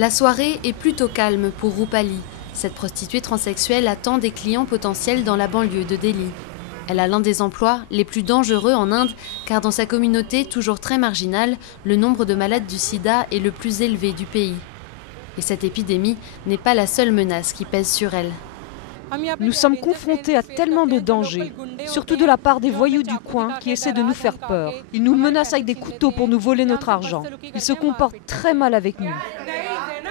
La soirée est plutôt calme pour Roopali. Cette prostituée transsexuelle attend des clients potentiels dans la banlieue de Delhi. Elle a l'un des emplois les plus dangereux en Inde, car dans sa communauté, toujours très marginale, le nombre de malades du sida est le plus élevé du pays. Et cette épidémie n'est pas la seule menace qui pèse sur elle. Nous sommes confrontés à tellement de dangers, surtout de la part des voyous du coin qui essaient de nous faire peur. Ils nous menacent avec des couteaux pour nous voler notre argent. Ils se comportent très mal avec nous.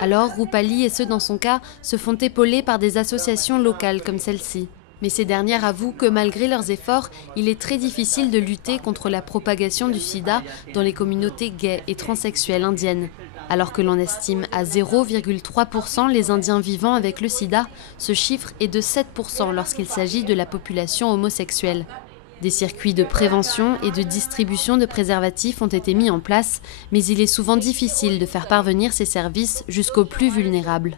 Alors Roopali et ceux dans son cas se font épauler par des associations locales comme celle-ci. Mais ces dernières avouent que malgré leurs efforts, il est très difficile de lutter contre la propagation du sida dans les communautés gays et transsexuelles indiennes. Alors que l'on estime à 0,3% les Indiens vivant avec le sida, ce chiffre est de 7% lorsqu'il s'agit de la population homosexuelle. Des circuits de prévention et de distribution de préservatifs ont été mis en place, mais il est souvent difficile de faire parvenir ces services jusqu'aux plus vulnérables.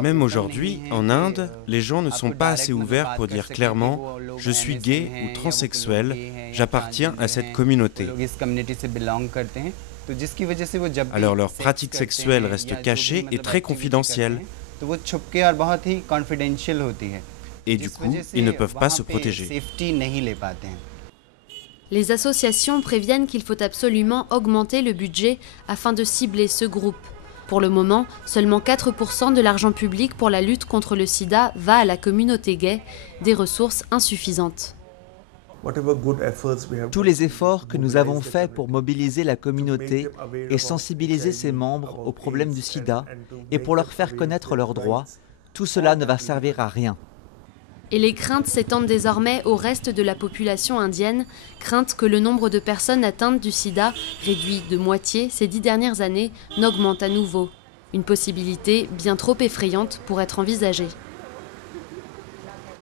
Même aujourd'hui, en Inde, les gens ne sont pas assez ouverts pour dire clairement « je suis gay ou transsexuel, j'appartiens à cette communauté ». Alors leurs pratiques sexuelles restent cachées et très confidentielles. Et du coup, ils ne peuvent pas se protéger. Les associations préviennent qu'il faut absolument augmenter le budget afin de cibler ce groupe. Pour le moment, seulement 4% de l'argent public pour la lutte contre le sida va à la communauté gay, des ressources insuffisantes. Tous les efforts que nous avons faits pour mobiliser la communauté et sensibiliser ses membres aux problèmes du sida et pour leur faire connaître leurs droits, tout cela ne va servir à rien. Et les craintes s'étendent désormais au reste de la population indienne, crainte que le nombre de personnes atteintes du sida, réduit de moitié ces 10 dernières années, n'augmente à nouveau. Une possibilité bien trop effrayante pour être envisagée.